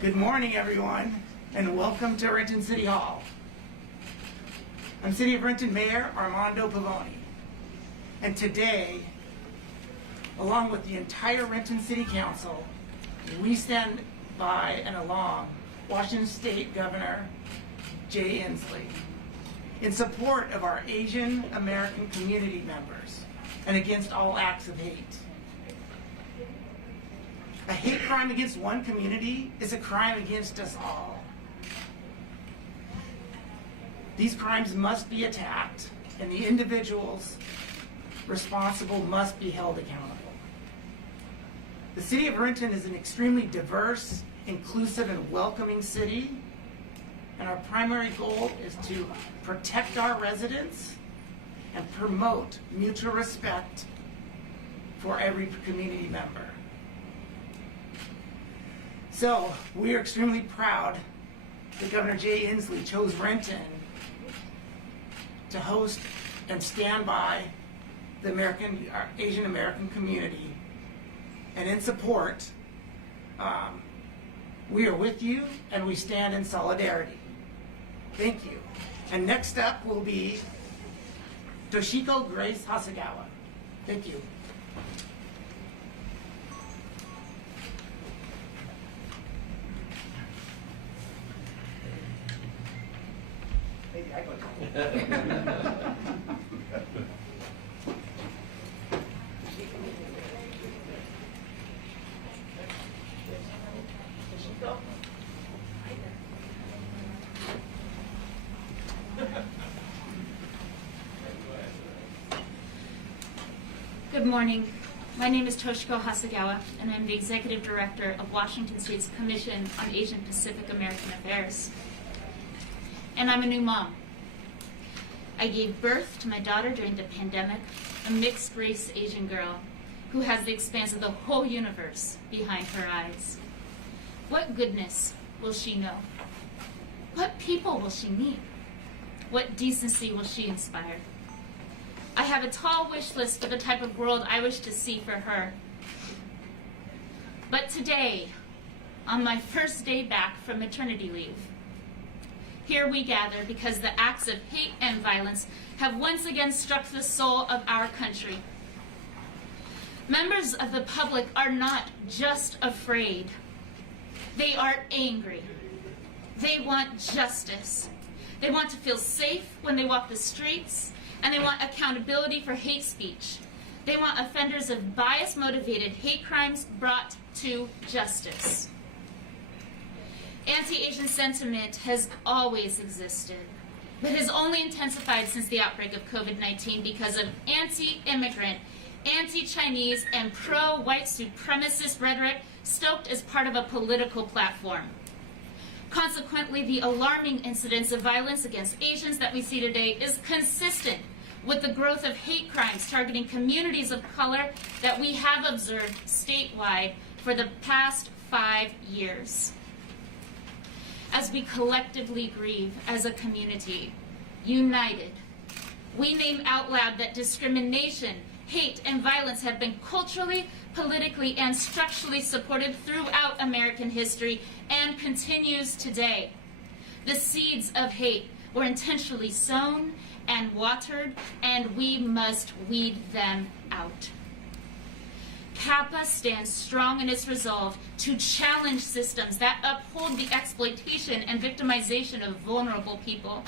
Good morning, everyone, and welcome to Renton City Hall. I'm City of Renton Mayor Armando Pavoni, and today, along with the entire Renton City Council, we stand by and along Washington State Governor Jay Inslee in support of our Asian American community members and against all acts of hate. A hate crime against one community is a crime against us all. These crimes must be attacked, and the individuals responsible must be held accountable. The City of Renton is an extremely diverse, inclusive, and welcoming city, and our primary goal is to protect our residents and promote mutual respect for every community member. So, we are extremely proud that Governor Jay Inslee chose Renton to host and stand by the Asian American community. And in support, we are with you and we stand in solidarity. Thank you. And next up will be Toshiko Grace Hasegawa. Thank you. Good morning. My name is Toshiko Hasegawa, and I'm the Executive Director of Washington State's Commission on Asian Pacific American Affairs. And I'm a new mom. I gave birth to my daughter during the pandemic, a mixed-race Asian girl who has the expanse of the whole universe behind her eyes. What goodness will she know? What people will she meet? What decency will she inspire? I have a tall wish list for the type of world I wish to see for her. But today, on my first day back from maternity leave, here we gather because the acts of hate and violence have once again struck the soul of our country. Members of the public are not just afraid. They are angry. They want justice. They want to feel safe when they walk the streets, and they want accountability for hate speech. They want offenders of bias-motivated hate crimes brought to justice. Anti-Asian sentiment has always existed, but has only intensified since the outbreak of COVID-19 because of anti-immigrant, anti-Chinese, and pro-white supremacist rhetoric stoked as part of a political platform. Consequently, the alarming incidence of violence against Asians that we see today is consistent with the growth of hate crimes targeting communities of color that we have observed statewide for the past 5 years. As we collectively grieve as a community, united, we name out loud that discrimination, hate, and violence have been culturally, politically, and structurally supported throughout American history and continues today. The seeds of hate were intentionally sown and watered, and we must weed them out. CAPA stands strong in its resolve to challenge systems that uphold the exploitation and victimization of vulnerable people.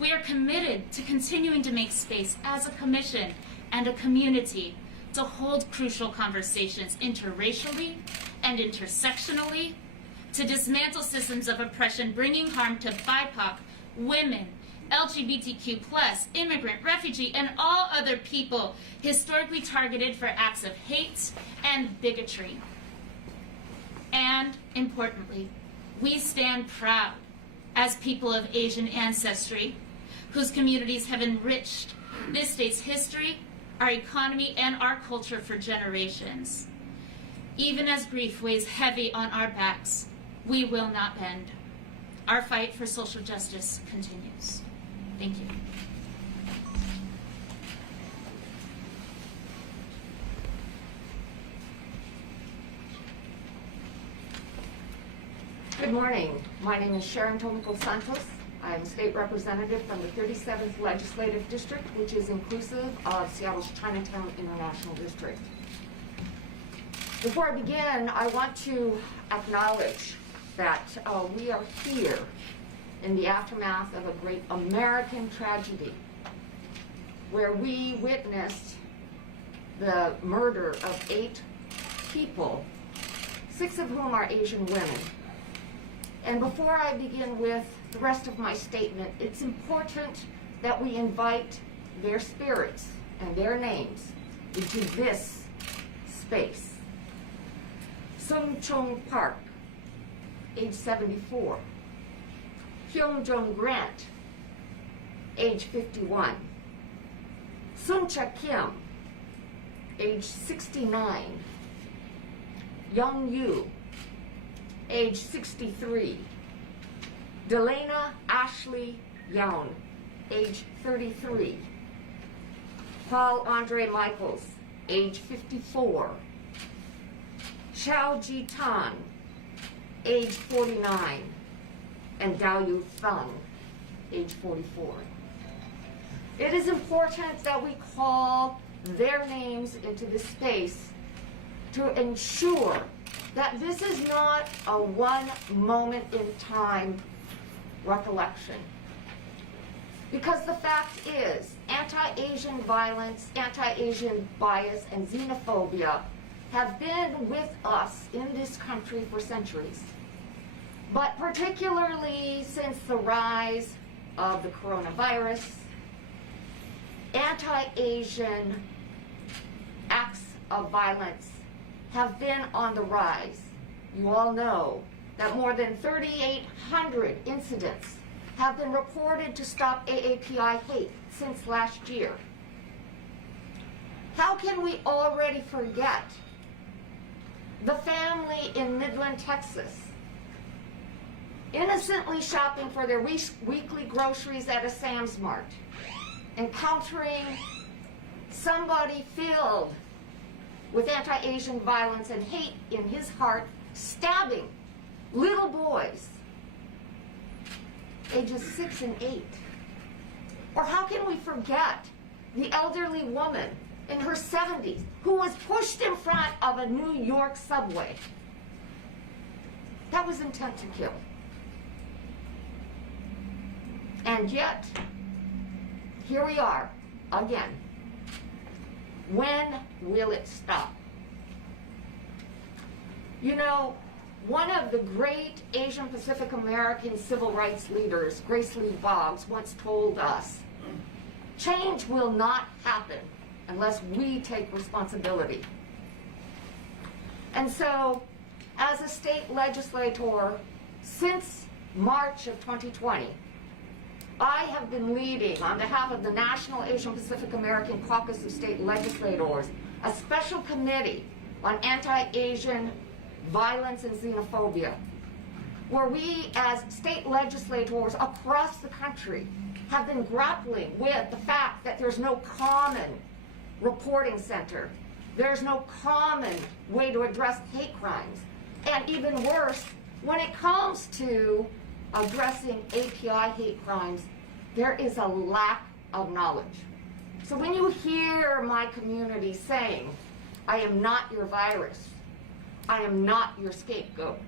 We are committed to continuing to make space as a commission and a community to hold crucial conversations interracially and intersectionally, to dismantle systems of oppression bringing harm to BIPOC, women, LGBTQ+, immigrant, refugee, and all other people historically targeted for acts of hate and bigotry. And, importantly, we stand proud as people of Asian ancestry, whose communities have enriched this state's history, our economy, and our culture for generations. Even as grief weighs heavy on our backs, we will not bend. Our fight for social justice continues. Thank you. Good morning. My name is Sharon Tomico Santos. I am a state representative from the 37th Legislative District, which is inclusive of Seattle's Chinatown International District. Before I begin, I want to acknowledge that we are here in the aftermath of a great American tragedy where we witnessed the murder of 8 people, 6 of whom are Asian women. And before I begin with the rest of my statement, it's important that we invite their spirits and their names into this space. Sung Chung Park, age 74. Hyung Jung Grant, age 51. Sun Cha Kim, age 69. Young Yu, age 63. Delana Ashley Young, age 33. Paul Andre Michaels, age 54. Chao Ji Tan, age 49. And Dao Yu Feng, age 44. It is important that we call their names into this space to ensure that this is not a one moment in time recollection. Because the fact is, anti-Asian violence, anti-Asian bias, and xenophobia have been with us in this country for centuries. But particularly since the rise of the coronavirus, anti-Asian acts of violence have been on the rise. You all know that more than 3,800 incidents have been reported to Stop AAPI Hate since last year. How can we already forget the family in Midland, Texas, innocently shopping for their weekly groceries at a Sam's Mart, encountering somebody filled with anti-Asian violence and hate in his heart, stabbing little boys, ages 6 and 8? Or how can we forget the elderly woman in her 70s who was pushed in front of a New York subway? That was intent to kill. And yet, here we are again. When will it stop? You know, one of the great Asian Pacific American civil rights leaders, Grace Lee Boggs, once told us, change will not happen unless we take responsibility. And so, as a state legislator, since March of 2020, I have been leading, on behalf of the National Asian Pacific American Caucus of State Legislators, a special committee on anti-Asian violence and xenophobia, where we as state legislators across the country have been grappling with the fact that there's no common reporting center. There's no common way to address hate crimes. And even worse, when it comes to addressing API hate crimes, there is a lack of knowledge. So when you hear my community saying, I am not your virus, I am not your scapegoat,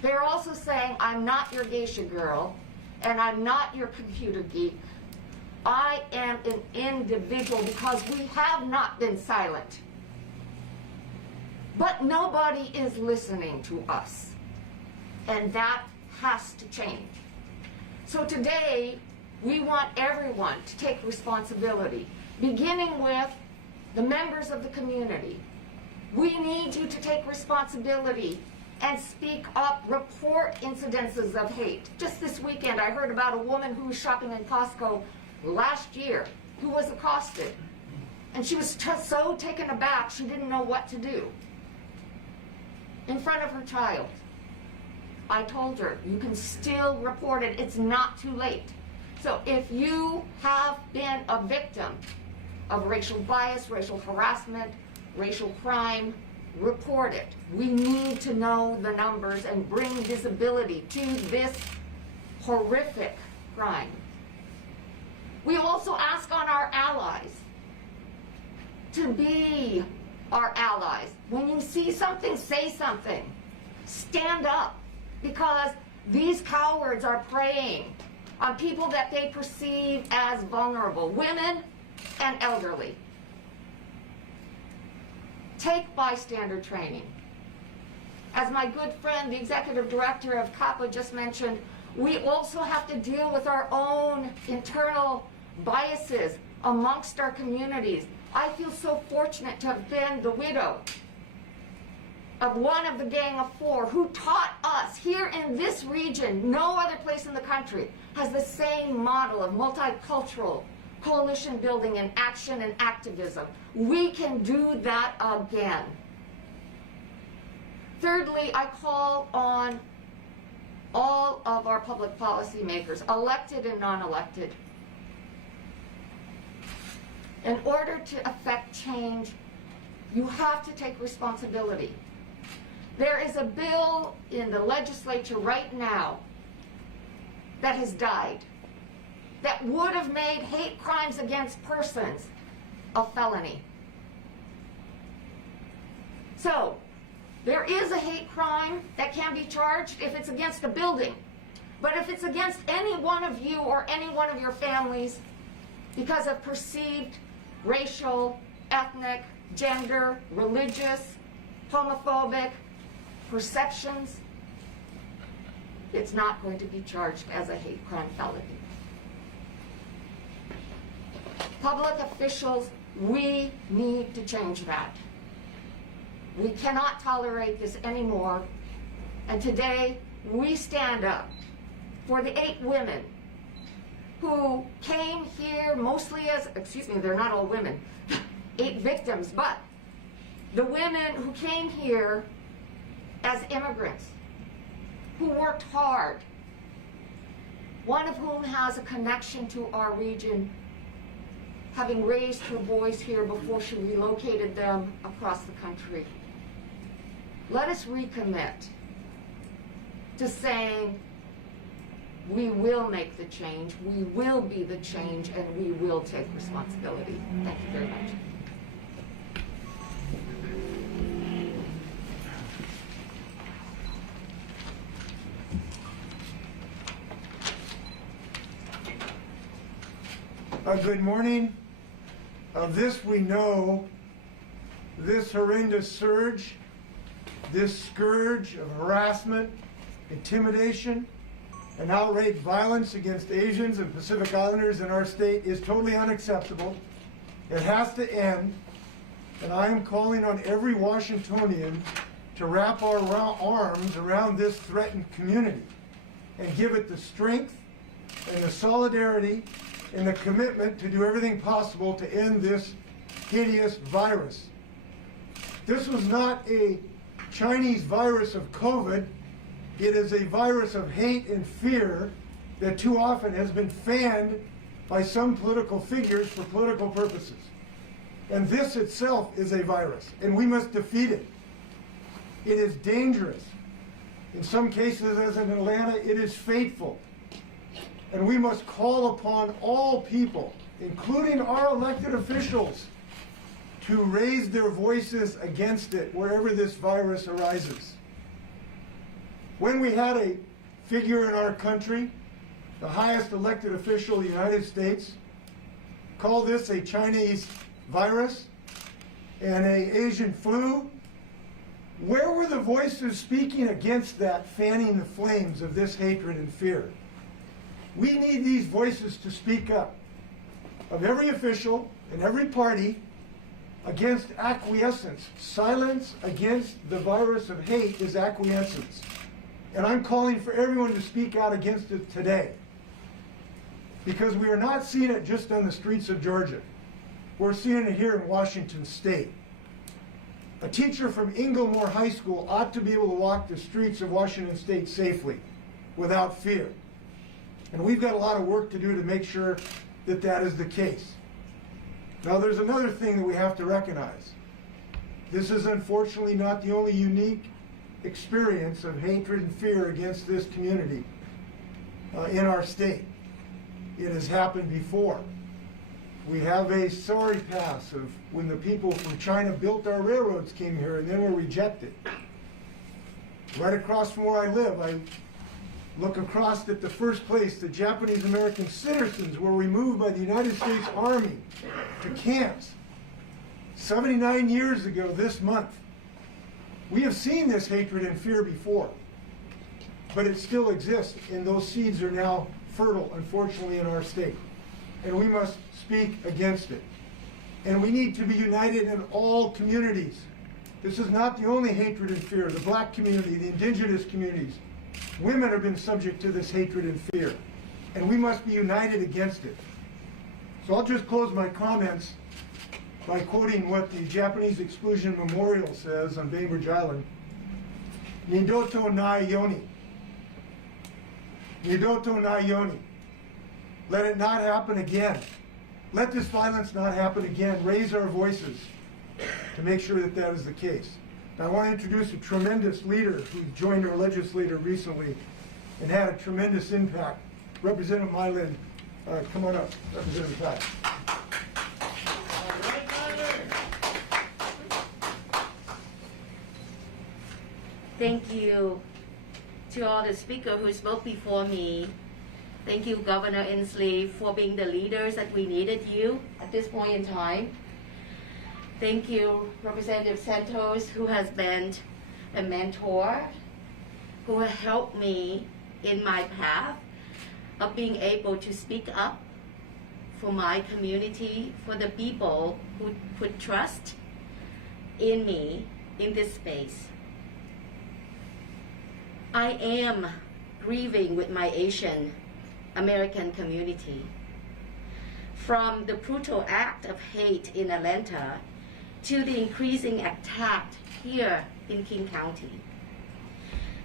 they're also saying, I'm not your geisha girl, and I'm not your computer geek. I am an individual because we have not been silent. But nobody is listening to us. And that has to change. So today, we want everyone to take responsibility, beginning with the members of the community. We need you to take responsibility and speak up, report incidences of hate. Just this weekend, I heard about a woman who was shopping in Costco last year who was accosted. And she was so taken aback, she didn't know what to do. In front of her child, I told her, you can still report it. It's not too late. So if you have been a victim of racial bias, racial harassment, racial crime, report it. We need to know the numbers and bring visibility to this horrific crime. We also ask on our allies to be our allies. When you see something, say something. Stand up, because these cowards are preying on people that they perceive as vulnerable, women and elderly. Take bystander training. As my good friend, the executive director of CAPA just mentioned, we also have to deal with our own internal biases amongst our communities. I feel so fortunate to have been the widow of one of the Gang of Four who taught us here in this region, no other place in the country has the same model of multicultural coalition building and action and activism. We can do that again. Thirdly, I call on all of our public policy makers, elected and non-elected. In order to affect change, you have to take responsibility. There is a bill in the legislature right now that has died that would have made hate crimes against persons a felony. So, there is a hate crime that can be charged if it's against a building. But if it's against any one of you or any one of your families because of perceived racial, ethnic, gender, religious, homophobic perceptions, it's not going to be charged as a hate crime felony. Public officials, we need to change that. We cannot tolerate this anymore. And today, we stand up for the 8 women who came here mostly as, they're not all women, 8 victims, but the women who came here as immigrants, who worked hard, one of whom has a connection to our region, having raised her boys here before she relocated them across the country. Let us recommit to saying we will make the change, we will be the change, and we will take responsibility. Thank you very much. Good morning. This we know, this horrendous surge, this scourge of harassment, intimidation, and outright violence against Asians and Pacific Islanders in our state is totally unacceptable. It has to end, and I am calling on every Washingtonian to wrap our arms around this threatened community and give it the strength and the solidarity and the commitment to do everything possible to end this hideous virus. This was not a Chinese virus of COVID. It is a virus of hate and fear that too often has been fanned by some political figures for political purposes. And this itself is a virus, and we must defeat it. It is dangerous. In some cases, as in Atlanta, it is fateful. And we must call upon all people, including our elected officials, to raise their voices against it wherever this virus arises. When we had a figure in our country, the highest elected official of the United States, call this a Chinese virus and an Asian flu, where were the voices speaking against that, fanning the flames of this hatred and fear? We need these voices to speak up, of every official and every party, against acquiescence. Silence against the virus of hate is acquiescence. And I'm calling for everyone to speak out against it today. Because we are not seeing it just on the streets of Georgia. We're seeing it here in Washington State. A teacher from Inglemoor High School ought to be able to walk the streets of Washington State safely, without fear. And we've got a lot of work to do to make sure that that is the case. Now, there's another thing that we have to recognize. This is unfortunately not the only unique experience of hatred and fear against this community in our state. It has happened before. We have a sorry past of when the people from China built our railroads came here and then were rejected. Right across from where I live, I look across at the first place, the Japanese American citizens were removed by the United States Army to camps 79 years ago this month. We have seen this hatred and fear before, but it still exists, and those seeds are now fertile, unfortunately, in our state. And we must speak against it. And we need to be united in all communities. This is not the only hatred and fear. The black community, the indigenous communities, women have been subject to this hatred and fear. And we must be united against it. So I'll just close my comments by quoting what the Japanese Exclusion Memorial says on Bainbridge Island. Nidoto nai yoni. Nidoto nai yoni. Let it not happen again. Let this violence not happen again. Raise our voices to make sure that that is the case. Now, I want to introduce a tremendous leader who joined our legislature recently and had a tremendous impact. Representative Mylan, come on up. Representative Pat. Thank you to all the speakers who spoke before me. Thank you, Governor Inslee, for being the leaders that we needed you at this point in time. Thank you, Representative Santos, who has been a mentor, who has helped me in my path of being able to speak up for my community, for the people who put trust in me in this space. I am grieving with my Asian American community. From the brutal act of hate in Atlanta to the increasing attack here in King County.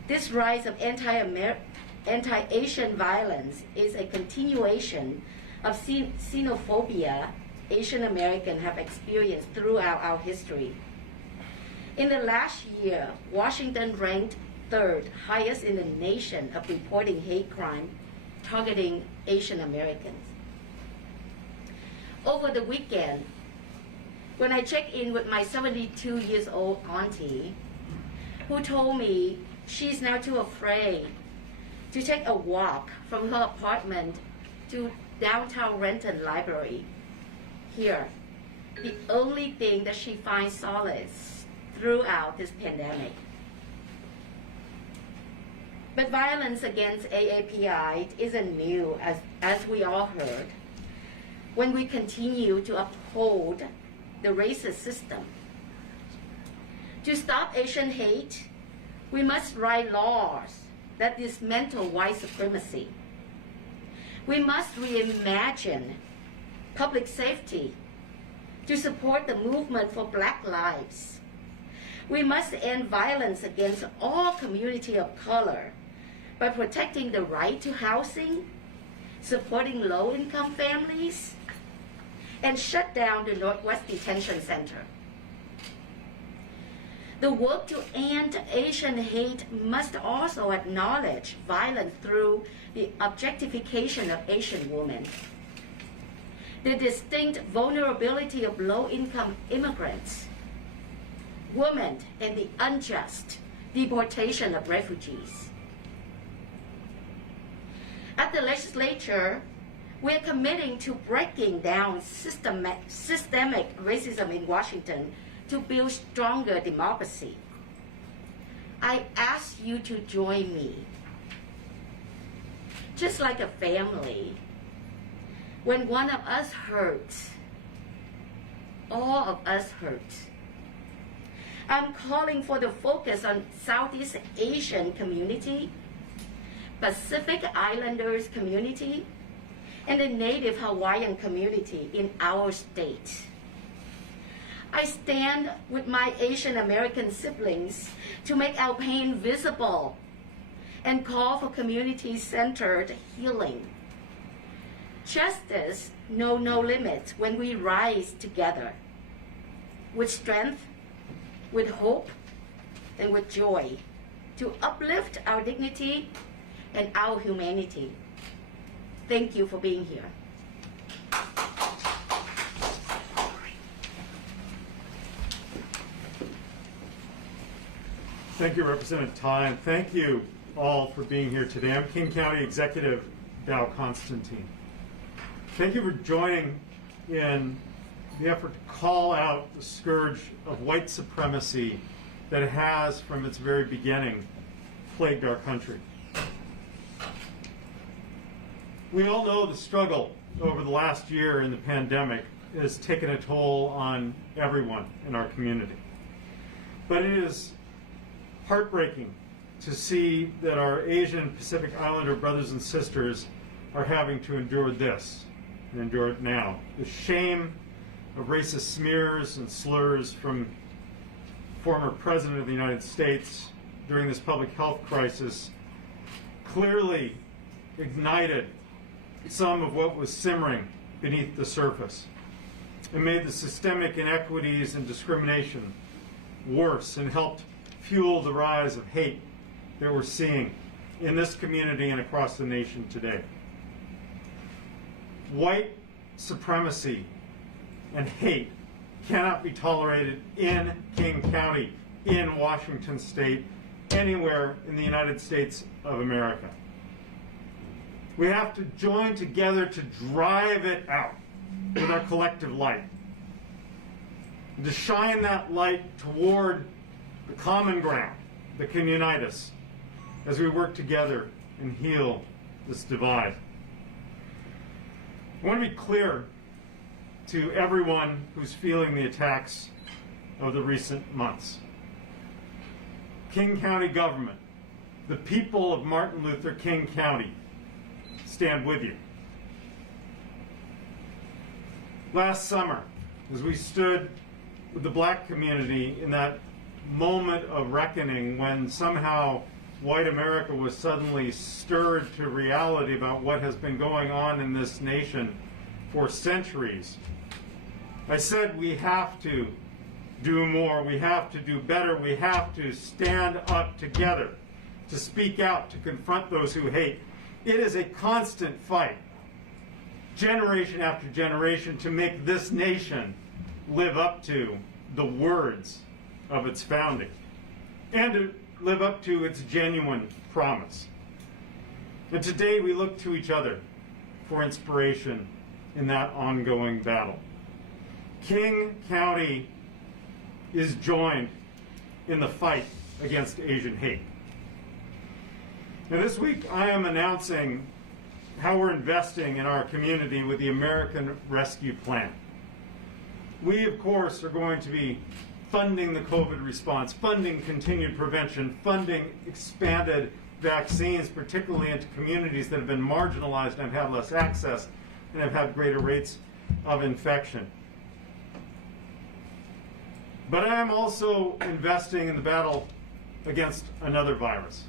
This rise of anti-Asian violence is a continuation of xenophobia Asian Americans have experienced throughout our history. In the last year, Washington ranked third highest in the nation of reporting hate crime targeting Asian Americans. Over the weekend, when I checked in with my 72-year-old auntie, who told me she's now too afraid to take a walk from her apartment to downtown Renton Library here, the only thing that she finds solace throughout this pandemic. But violence against AAPI isn't new, as we all heard, when we continue to uphold the racist system. To stop Asian hate, we must write laws that dismantle white supremacy. We must reimagine public safety to support the movement for Black lives. We must end violence against all communities of color by protecting the right to housing, supporting low-income families, and shut down the Northwest Detention Center. The work to end Asian hate must also acknowledge violence through the objectification of Asian women, the distinct vulnerability of low-income immigrants, women, and the unjust deportation of refugees. At the legislature, we are committing to breaking down systemic racism in Washington to build stronger democracy. I ask you to join me. Just like a family, when one of us hurts, all of us hurt. I'm calling for the focus on Southeast Asian community, Pacific Islanders community, and the Native Hawaiian community in our state. I stand with my Asian American siblings to make our pain visible and call for community-centered healing. Justice knows no limits when we rise together with strength with hope and with joy to uplift our dignity and our humanity. Thank you for being here. Thank you, Representative Tai, and thank you all for being here today. I'm King County Executive Dow Constantine. Thank you for joining in the effort to call out the scourge of white supremacy that has, from its very beginning, plagued our country. We all know the struggle over the last year in the pandemic has taken a toll on everyone in our community. But it is heartbreaking to see that our Asian Pacific Islander brothers and sisters are having to endure this, and endure it now. The shame of racist smears and slurs from former President of the United States during this public health crisis clearly ignited some of what was simmering beneath the surface. It made the systemic inequities and discrimination worse and helped fuel the rise of hate that we're seeing in this community and across the nation today. White supremacy and hate cannot be tolerated in King County, in Washington State, anywhere in the United States of America. We have to join together to drive it out with our collective light, and to shine that light toward the common ground that can unite us as we work together and heal this divide. I want to be clear to everyone who's feeling the attacks of the recent months. King County government, the people of Martin Luther King County, stand with you. Last summer, as we stood with the black community in that moment of reckoning when somehow white America was suddenly stirred to reality about what has been going on in this nation for centuries, I said we have to do more, we have to do better, we have to stand up together, to speak out, to confront those who hate. It is a constant fight, generation after generation, to make this nation live up to the words of its founding and to live up to its genuine promise. And today we look to each other for inspiration in that ongoing battle. King County is joined in the fight against Asian hate. Now this week I am announcing how we're investing in our community with the American Rescue Plan. We, of course, are going to be funding the COVID response, funding continued prevention, funding expanded vaccines, particularly into communities that have been marginalized and have had less access and have had greater rates of infection. But I am also investing in the battle against another virus,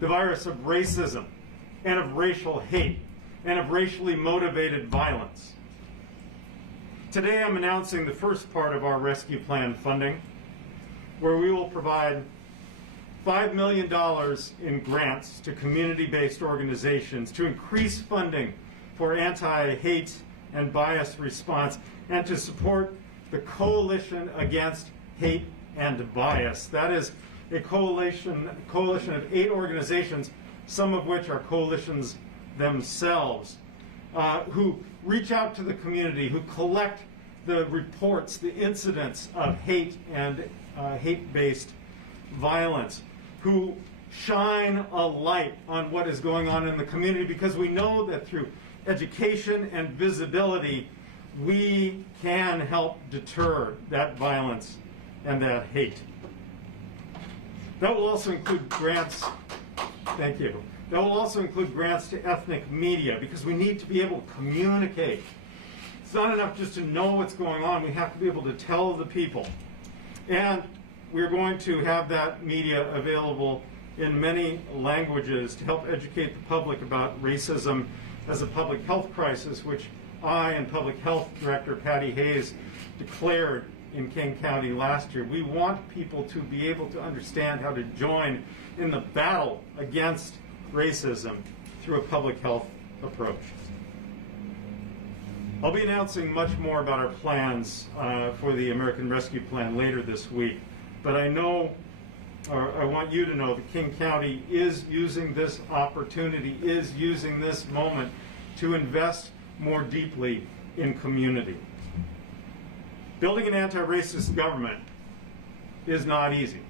the virus of racism and of racial hate and of racially motivated violence. Today I'm announcing the first part of our rescue plan funding, where we will provide $5 million in grants to community-based organizations to increase funding for anti-hate and bias response and to support the Coalition Against Hate and Bias. That is a coalition of 8 organizations, some of which are coalitions themselves, who reach out to the community, who collect the reports, the incidents of hate and hate-based violence, who shine a light on what is going on in the community, because we know that through education and visibility, we can help deter that violence and that hate. That will also include grants, thank you. That will also include grants to ethnic media, because we need to be able to communicate. It's not enough just to know what's going on, we have to be able to tell the people. And we're going to have that media available in many languages to help educate the public about racism as a public health crisis, which I and Public Health Director Patty Hayes declared in King County last year. We want people to be able to understand how to join in the battle against racism through a public health approach. I'll be announcing much more about our plans for the American Rescue Plan later this week, but I want you to know that King County is using this opportunity, is using this moment to invest more deeply in community. Building an anti-racist government is not easy.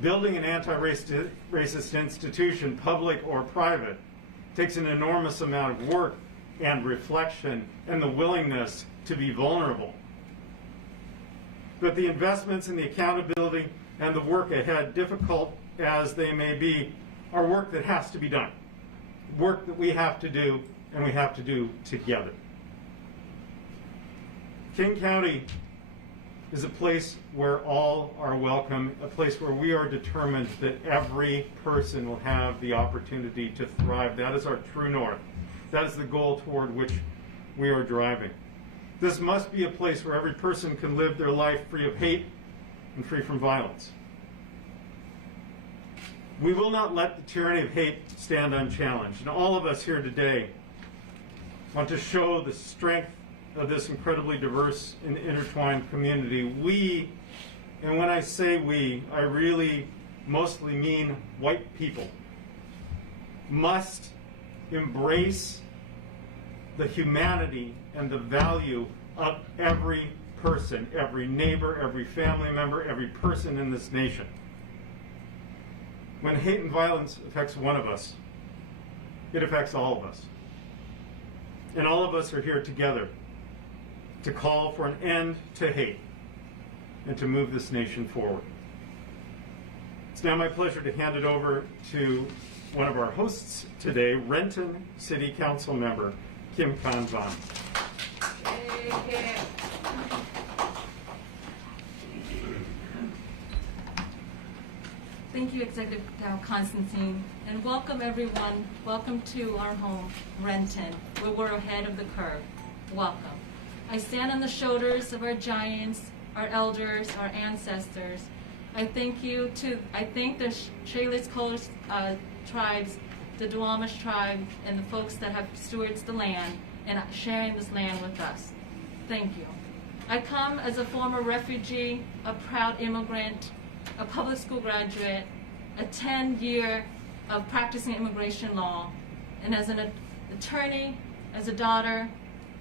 Building an anti-racist institution, public or private, takes an enormous amount of work and reflection and the willingness to be vulnerable. But the investments and the accountability and the work ahead, difficult as they may be, are work that has to be done. Work that we have to do, and we have to do together. King County is a place where all are welcome, a place where we are determined that every person will have the opportunity to thrive. That is our true north. That is the goal toward which we are driving. This must be a place where every person can live their life free of hate and free from violence. We will not let the tyranny of hate stand unchallenged. And all of us here today want to show the strength of this incredibly diverse and intertwined community. We, and when I say we, I really mostly mean white people, must embrace the humanity and the value of every person, every neighbor, every family member, every person in this nation. When hate and violence affects one of us, it affects all of us. And all of us are here together to call for an end to hate and to move this nation forward. It's now my pleasure to hand it over to one of our hosts today, Renton City Council member, Kim Kan-Van. Thank you, Executive Constantine, and welcome everyone. Welcome to our home, Renton, where we're ahead of the curve. Welcome. I stand on the shoulders of our giants, our elders, our ancestors. I thank the Shalis tribes, the Duwamish tribe, and the folks that have stewards the land and sharing this land with us. Thank you. I come as a former refugee, a proud immigrant, a public school graduate, a 10-year of practicing immigration law, and as an attorney, as a daughter,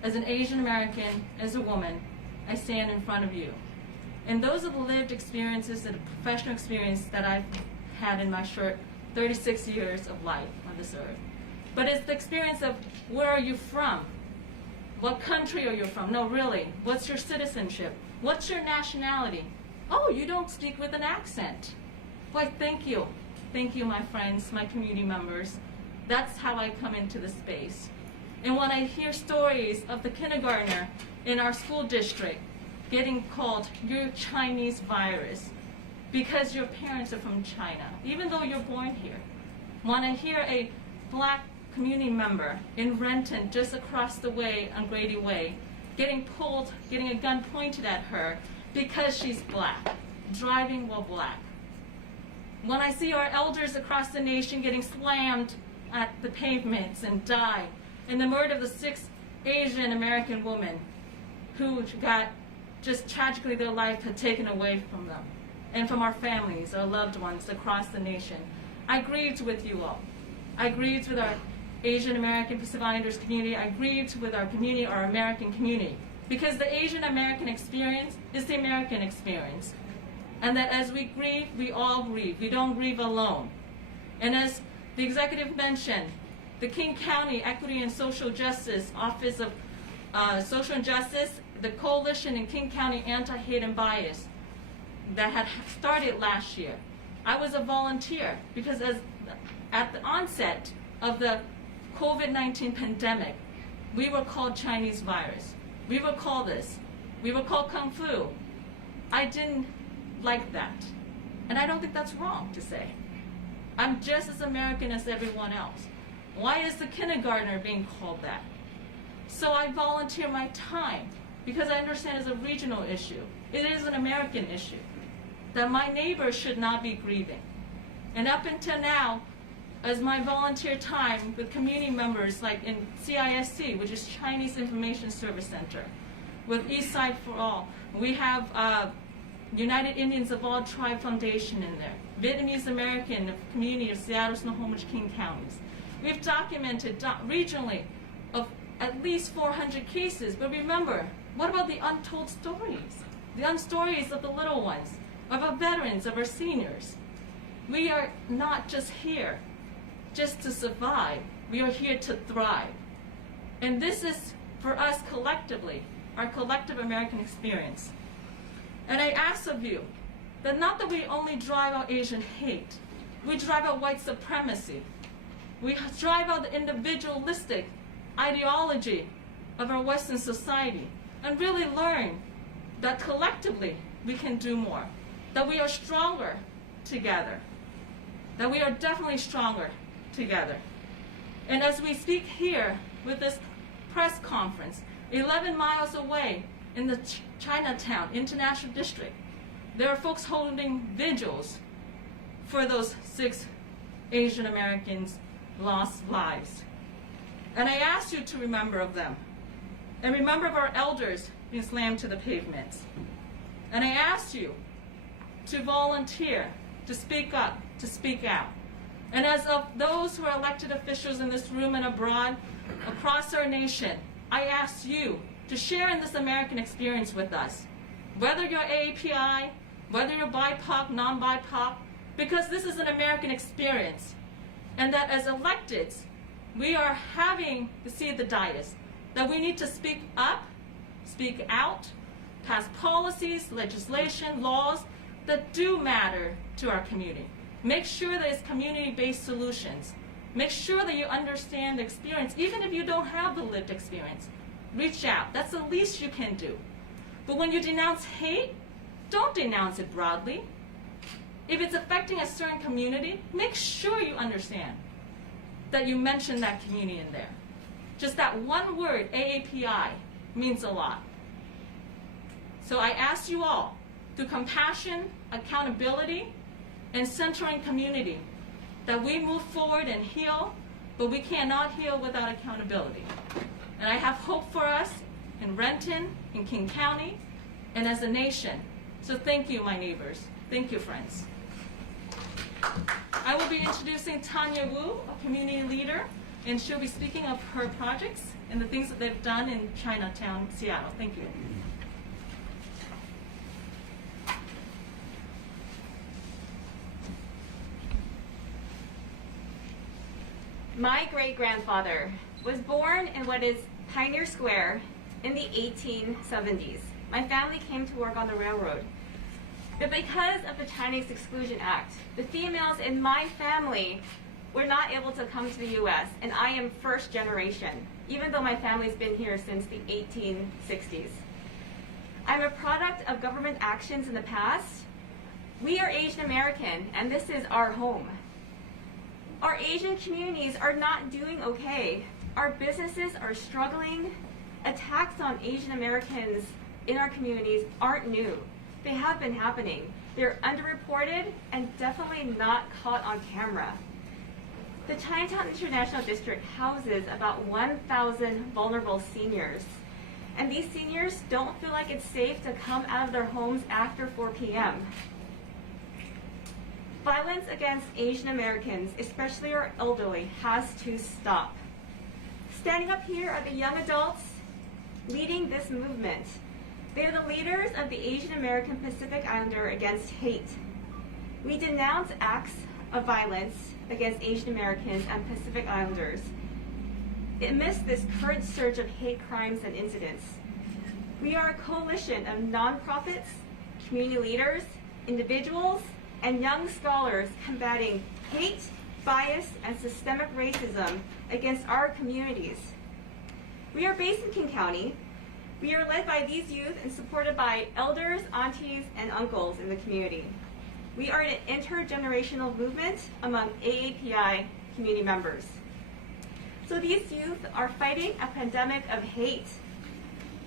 as an Asian American, as a woman, I stand in front of you. And those are the lived experiences and professional experience that I've had in my short 36 years of life on this earth. But it's the experience of where are you from? What country are you from? No, really, what's your citizenship? What's your nationality? Oh, you don't speak with an accent. Why, thank you. Thank you, my friends, my community members. That's how I come into the space. And when I hear stories of the kindergartner in our school district getting called your Chinese virus because your parents are from China, even though you're born here. When I hear a black community member in Renton, just across the way on Grady Way, getting pulled, getting a gun pointed at her because she's black, driving while black. When I see our elders across the nation getting slammed at the pavements and die, and the murder of the 6 Asian American women who got just tragically their life had taken away from them, and from our families, our loved ones across the nation. I grieved with you all. I grieved with our Asian American Pacific Islanders community. I grieved with our community, our American community, because the Asian American experience is the American experience. And that as we grieve, we all grieve. We don't grieve alone. And as the executive mentioned, the King County Equity and Social Justice Office of Social Injustice, the Coalition in King County Anti-Hate and Bias that had started last year. I was a volunteer because at the onset of the COVID-19 pandemic, we were called Chinese virus. We were called this. We were called Kung Flu. I didn't like that. And I don't think that's wrong to say. I'm just as American as everyone else. Why is the kindergartner being called that? So I volunteer my time because I understand it's a regional issue. It is an American issue that my neighbors should not be grieving. And up until now, as my volunteer time with community members like in CISC, which is Chinese Information Service Center, with East Side for All, we have United Indians of All Tribe Foundation in there, Vietnamese American community of Seattle, Snohomish, King counties. We've documented regionally of at least 400 cases, but remember, what about the untold stories? The untold stories of the little ones, of our veterans, of our seniors. We are not just here just to survive. We are here to thrive. And this is, for us collectively, our collective American experience. And I ask of you that not that we only drive out Asian hate, we drive out white supremacy. We drive out the individualistic ideology of our Western society and really learn that collectively we can do more, that we are stronger together, that we are definitely stronger together. And as we speak here with this press conference, 11 miles away in the Chinatown International District, there are folks holding vigils for those 6 Asian Americans' lost lives. And I ask you to remember of them. And remember of our elders being slammed to the pavements. And I ask you to volunteer, to speak up, to speak out. And as of those who are elected officials in this room and abroad, across our nation, I ask you to share in this American experience with us. Whether you're AAPI, whether you're BIPOC, non-BIPOC, because this is an American experience. And that as electeds, we are having the seat of the dais, that we need to speak up, speak out, pass policies, legislation, laws that do matter to our community. Make sure that it's community-based solutions. Make sure that you understand the experience, even if you don't have the lived experience. Reach out. That's the least you can do. But when you denounce hate, don't denounce it broadly. If it's affecting a certain community, make sure you understand that you mention that community in there. Just that one word, AAPI, means a lot. So I ask you all, through compassion, accountability, and centering community, that we move forward and heal, but we cannot heal without accountability. And I have hope for us in Renton, in King County, and as a nation. So thank you, my neighbors. Thank you, friends. I will be introducing Tanya Wu, a community leader, and she'll be speaking of her projects and the things that they've done in Chinatown, Seattle. Thank you. My great-grandfather was born in what is Pioneer Square in the 1870s. My family came to work on the railroad. But because of the Chinese Exclusion Act, the females in my family were not able to come to the U.S., and I am first generation, even though my family's been here since the 1860s. I'm a product of government actions in the past. We are Asian American, and this is our home. Our Asian communities are not doing okay. Our businesses are struggling. Attacks on Asian Americans in our communities aren't new. They have been happening. They're underreported and definitely not caught on camera. The Chinatown International District houses about 1,000 vulnerable seniors. And these seniors don't feel like it's safe to come out of their homes after 4 p.m. Violence against Asian Americans, especially our elderly, has to stop. Standing up here are the young adults leading this movement. They are the leaders of the Asian American Pacific Islander Against Hate. We denounce acts of violence against Asian Americans and Pacific Islanders. Amidst this current surge of hate crimes and incidents, we are a coalition of nonprofits, community leaders, individuals, and young scholars combating hate, bias, and systemic racism against our communities. We are based in King County. We are led by these youth and supported by elders, aunties, and uncles in the community. We are an intergenerational movement among AAPI community members. So these youth are fighting a pandemic of hate.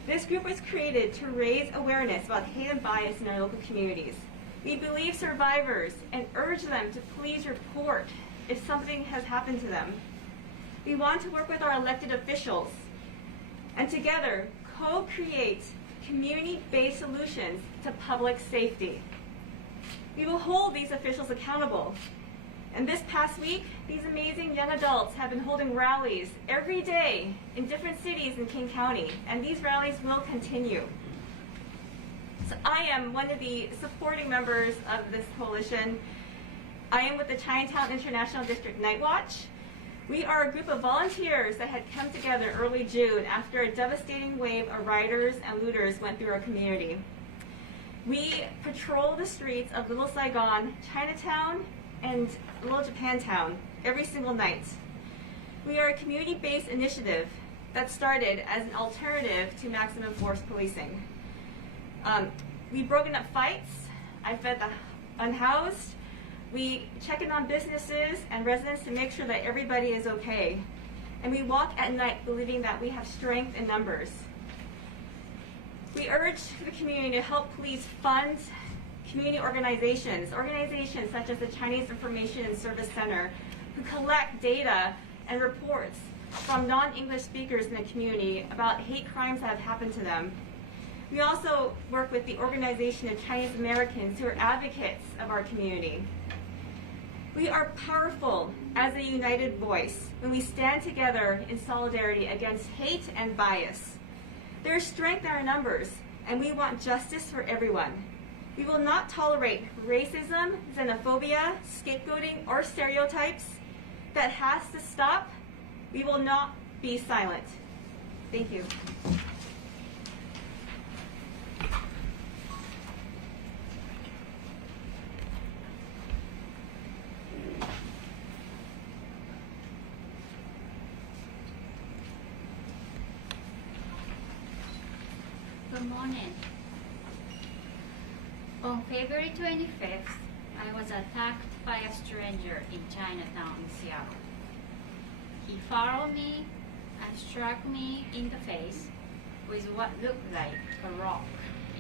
This group was created to raise awareness about hate and bias in our local communities. We believe survivors and urge them to please report if something has happened to them. We want to work with our elected officials and together co-create community-based solutions to public safety. We will hold these officials accountable. And this past week, these amazing young adults have been holding rallies every day in different cities in King County, and these rallies will continue. So I am one of the supporting members of this coalition. I am with the Chinatown International District Night Watch. We are a group of volunteers that had come together early June after a devastating wave of rioters and looters went through our community. We patrol the streets of Little Saigon, Chinatown, and Little Japantown every single night. We are a community-based initiative that started as an alternative to maximum force policing. We've broken up fights. I fed the unhoused. We check in on businesses and residents to make sure that everybody is okay. And we walk at night believing that we have strength in numbers. We urge the community to help police fund community organizations such as the Chinese Information and Service Center, who collect data and reports from non-English speakers in the community about hate crimes that have happened to them. We also work with the Organization of Chinese Americans who are advocates of our community. We are powerful as a united voice when we stand together in solidarity against hate and bias. There is strength in our numbers, and we want justice for everyone. We will not tolerate racism, xenophobia, scapegoating, or stereotypes. That has to stop. We will not be silent. Thank you. Good morning. On February 25th, I was attacked by a stranger in Chinatown in Seattle. He followed me and struck me in the face with what looked like a rock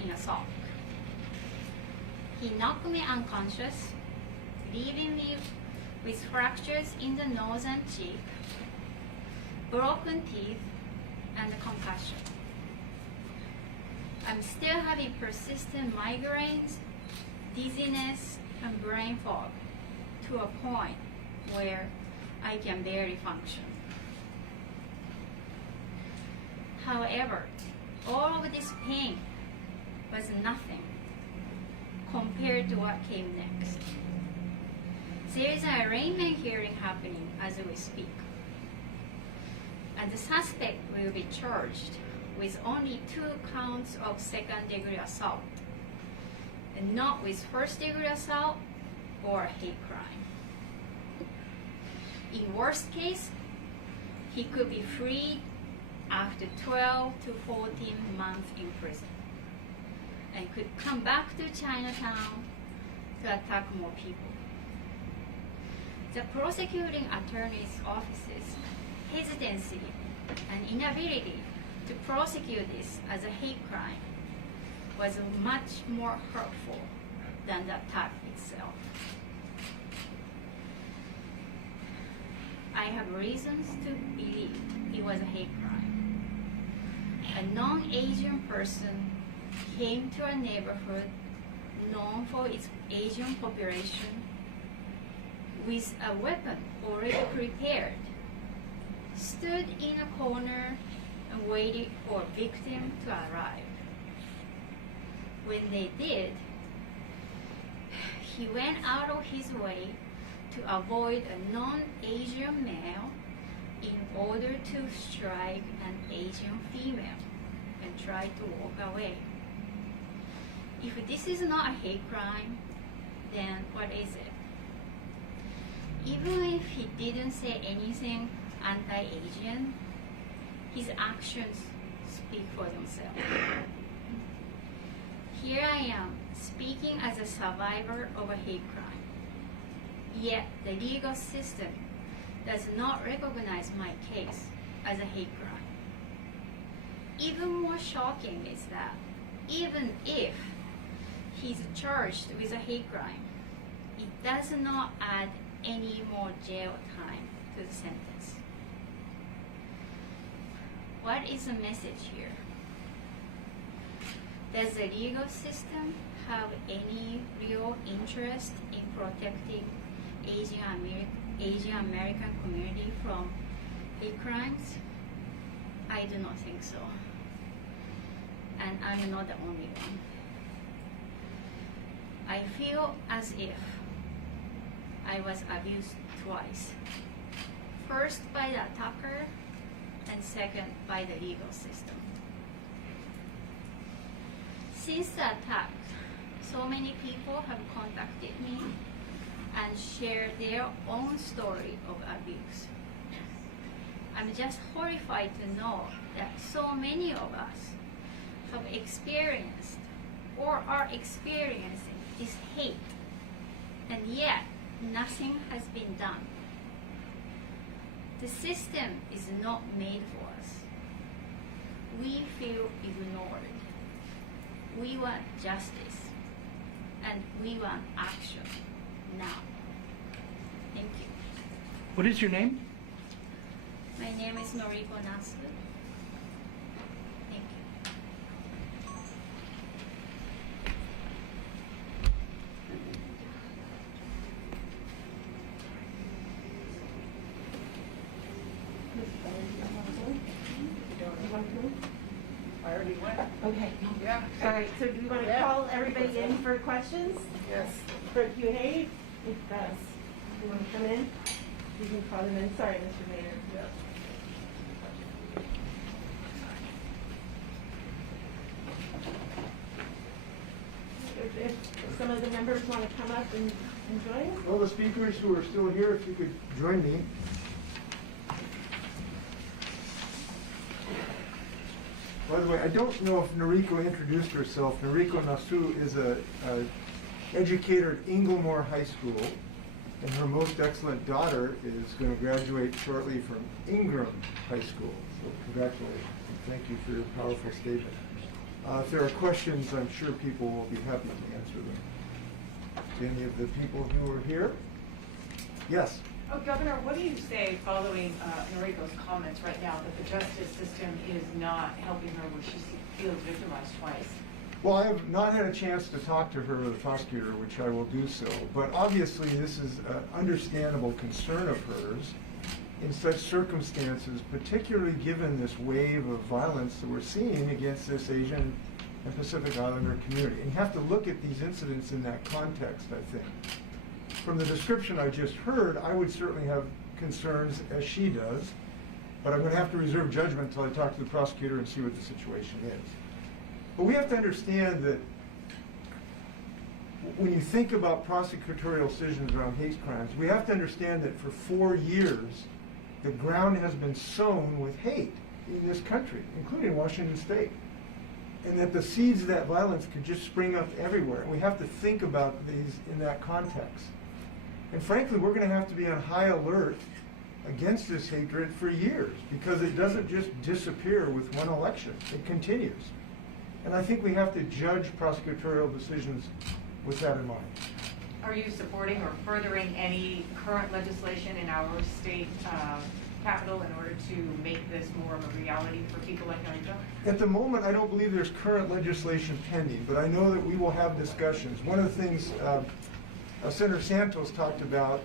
in a sock. He knocked me unconscious, leaving me with fractures in the nose and cheek, broken teeth, and concussion. I'm still having persistent migraines, dizziness, and brain fog to a point where I can barely function. However, all of this pain was nothing compared to what came next. There is an arraignment hearing happening as we speak, and the suspect will be charged with only 2 counts of second-degree assault, and not with first-degree assault or hate crime. In worst case, he could be freed after 12 to 14 months in prison, and could come back to Chinatown to attack more people. The prosecuting attorney's office's hesitancy and inability to prosecute this as a hate crime was much more hurtful than the attack itself. I have reasons to believe it was a hate crime. A non-Asian person came to a neighborhood known for its Asian population with a weapon already prepared, stood in a corner and waited for a victim to arrive. When they did, he went out of his way to avoid a non-Asian male in order to strike an Asian female and tried to walk away. If this is not a hate crime, then what is it? Even if he didn't say anything anti-Asian, his actions speak for themselves. Here I am, speaking as a survivor of a hate crime. Yet the legal system does not recognize my case as a hate crime. even more shocking is that even if he's charged with a hate crime, it does not add any more jail time to the sentence. What is the message here? Does the legal system have any real interest in protecting Asian American community from hate crimes? I do not think so. And I'm not the only one. I feel as if I was abused twice. First by the attacker, and second by the legal system. Since the attack, so many people have contacted me and shared their own story of abuse. I'm just horrified to know that so many of us have experienced or are experiencing this hate, and yet nothing has been done. The system is not made for us. We feel ignored. We want justice, and we want action now. Thank you. What is your name? My name is Noriko Natsu. Thank you. I already went. Okay. Yeah. All right, so do you want to call everybody in for questions? Yes. For Q&A? If you want to come in, you can call them in. Sorry, Mr. Mayor. Yes. If some of the members want to come up and join? Well, the speakers who are still here, if you could join me. By the way, I don't know if Noriko introduced herself. Noriko Nasu is a educator at Inglemoor High School, and her most excellent daughter is going to graduate shortly from Ingram High School. So congratulations, and thank you for your powerful statement. If there are questions, I'm sure people will be happy to answer them. To any of the people who are here? Yes? Oh, Governor, what do you say following Noriko's comments right now that the justice system is not helping her when she feels victimized twice? Well, I have not had a chance to talk to her or the prosecutor, which I will do so. But obviously, this is an understandable concern of hers in such circumstances, particularly given this wave of violence that we're seeing against this Asian and Pacific Islander community. And you have to look at these incidents in that context, I think. From the description I just heard, I would certainly have concerns, as she does, but I'm going to have to reserve judgment until I talk to the prosecutor and see what the situation is. But we have to understand that when you think about prosecutorial decisions around hate crimes, we have to understand that for 4 years, the ground has been sown with hate in this country, including Washington State. And that the seeds of that violence could just spring up everywhere. And we have to think about these in that context. And frankly, we're going to have to be on high alert against this hatred for years, because it doesn't just disappear with one election. It continues. And I think we have to judge prosecutorial decisions with that in mind. Are you supporting or furthering any current legislation in our state capital in order to make this more of a reality for people like Noriko? At the moment, I don't believe there's current legislation pending, but I know that we will have discussions. One of the things Senator Santos talked about,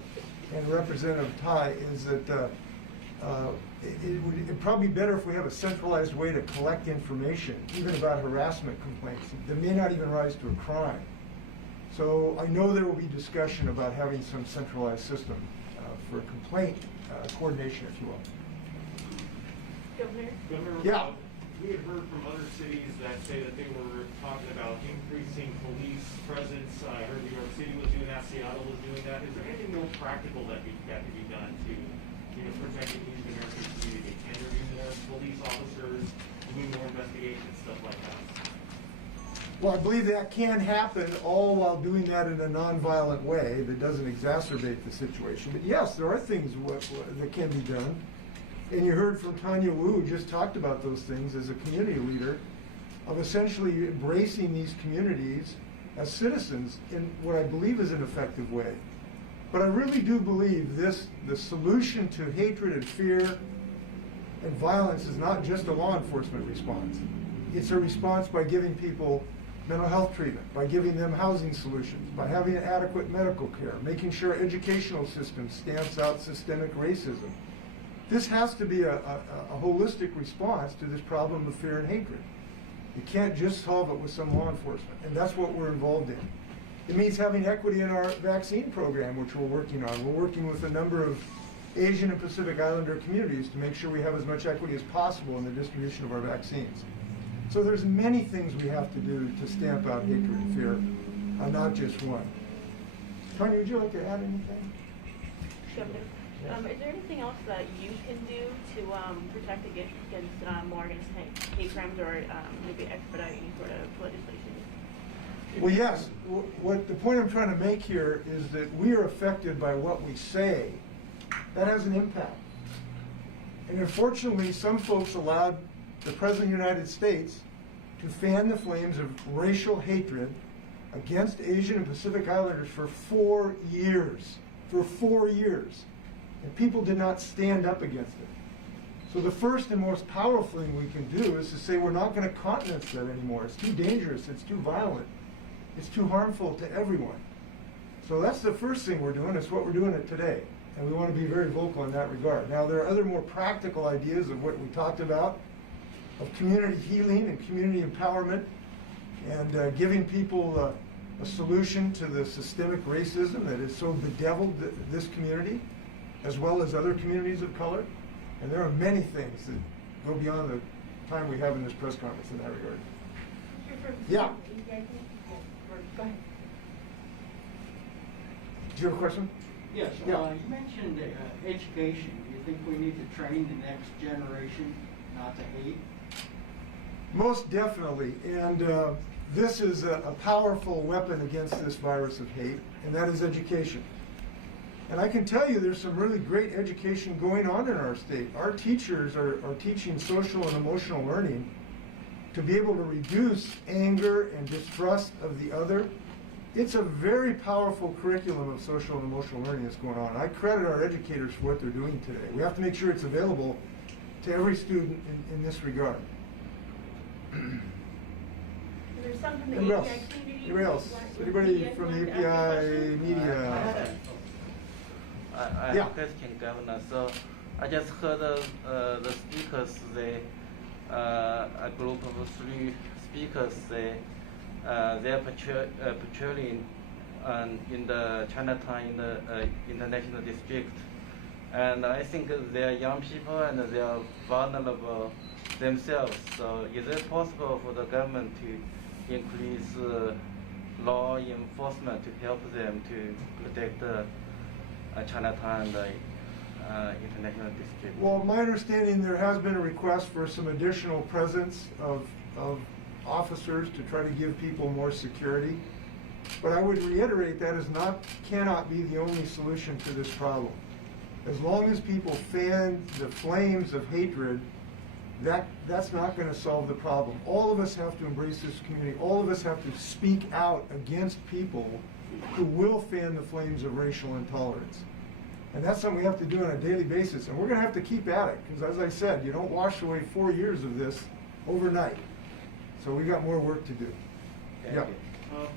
and Representative Tai, is that it'd probably be better if we have a centralized way to collect information, even about harassment complaints, that may not even rise to a crime. So I know there will be discussion about having some centralized system for complaint coordination, if you will. Governor? Yeah. We had heard from other cities that say that they were talking about increasing police presence. I heard New York City was doing that, Seattle was doing that. Is there anything more practical that could be done to protect the Asian American community? Can there be more police officers doing more investigations, stuff like that? Well, I believe that can happen, all while doing that in a nonviolent way that doesn't exacerbate the situation. But yes, there are things that can be done. And you heard from Tanya Wu, who just talked about those things as a community leader, of essentially embracing these communities as citizens in what I believe is an effective way. But I really do believe the solution to hatred and fear and violence is not just a law enforcement response. It's a response by giving people mental health treatment, by giving them housing solutions, by having adequate medical care, making sure educational systems stamps out systemic racism. This has to be a holistic response to this problem of fear and hatred. You can't just solve it with some law enforcement, and that's what we're involved in. It means having equity in our vaccine program, which we're working on. We're working with a number of Asian and Pacific Islander communities to make sure we have as much equity as possible in the distribution of our vaccines. So there's many things we have to do to stamp out hatred and fear, not just one. Tanya, would you like to add anything? Sure. Is there anything else that you can do to protect against more against hate crimes or maybe expedite any sort of legislation? Well, yes. What the point I'm trying to make here is that we are affected by what we say. That has an impact. And unfortunately, some folks allowed the President of the United States to fan the flames of racial hatred against Asian and Pacific Islanders for 4 years. For 4 years. And people did not stand up against it. So the first and most powerful thing we can do is to say we're not going to countenance that anymore. It's too dangerous. It's too violent. It's too harmful to everyone. So that's the first thing we're doing. It's what we're doing it today. And we want to be very vocal in that regard. Now, there are other more practical ideas of what we talked about, of community healing and community empowerment, and giving people a solution to the systemic racism that has so bedeviled this community, as well as other communities of color. And there are many things that go beyond the time we have in this press conference in that regard. Yeah. Go ahead. Do you have a question? Yes. Yeah. You mentioned education. Do you think we need to train the next generation not to hate? Most definitely. And this is a powerful weapon against this virus of hate, and that is education. And I can tell you there's some really great education going on in our state. Our teachers are teaching social and emotional learning to be able to reduce anger and distrust of the other. It's a very powerful curriculum of social and emotional learning that's going on. I credit our educators for what they're doing today. We have to make sure it's available to every student in this regard. There's some from the Anybody else? API community. Anybody else? Anybody from the API media? I Yeah. have a question, Governor. So I just heard the speakers say, a group of 3 speakers say they're patrolling in the Chinatown in the international district. And I think they're young people and they are vulnerable themselves. So is it possible for the government to increase law enforcement to help them to protect Chinatown and the international district? Well, my understanding, there has been a request for some additional presence of officers to try to give people more security. But I would reiterate that cannot be the only solution to this problem. As long as people fan the flames of hatred, that's not going to solve the problem. All of us have to embrace this community. All of us have to speak out against people who will fan the flames of racial intolerance. And that's something we have to do on a daily basis. And we're going to have to keep at it, because as I said, you don't wash away 4 years of this overnight. So we got more work to do. Thank Yeah. you.